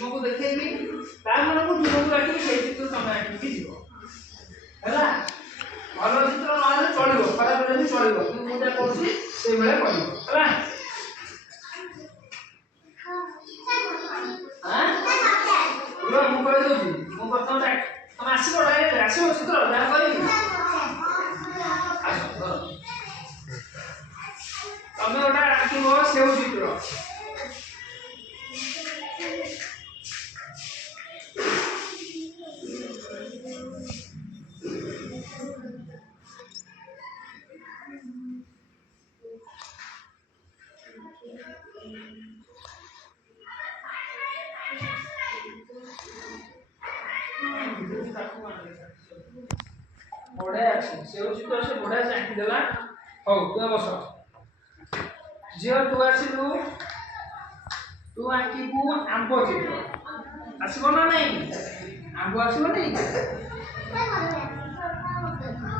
तुमको देखेबी ता मन को दूर को रखी से चित्र समय आकी जीव हैला भलो चित्र नहले चलिबो खराब हेले भी चलिबो तू मुजा करछि से बेले करिबो हैला हां लो मु कहि दोछि मु प्रथम तुम आसीबो डायरेक्ट आसीबो चित्र जा कहि आसो तमे ओटा आकीबो सेउ चित्र बड़े अच्छे सेउ चित्र से बड़े से आंकी देला हो तू बस जे तू आसिलु तू आंकीबू आंब चित्र आसीबो ना नहीं आंब आसीबो नहीं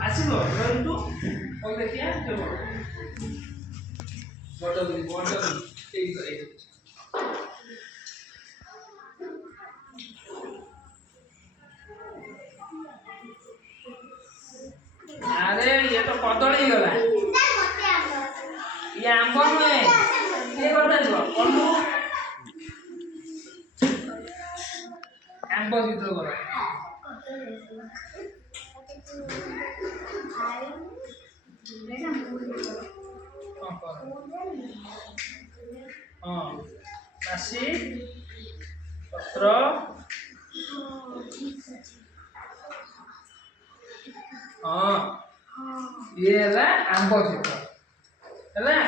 आसीबो तू ओ देखिया चलो बटन ठीक अरे ये तो कदली गला ये आंब में ये करता जो कौन आंब चित्र करा हां राशि पत्र हाँ ये है आंब चित्र है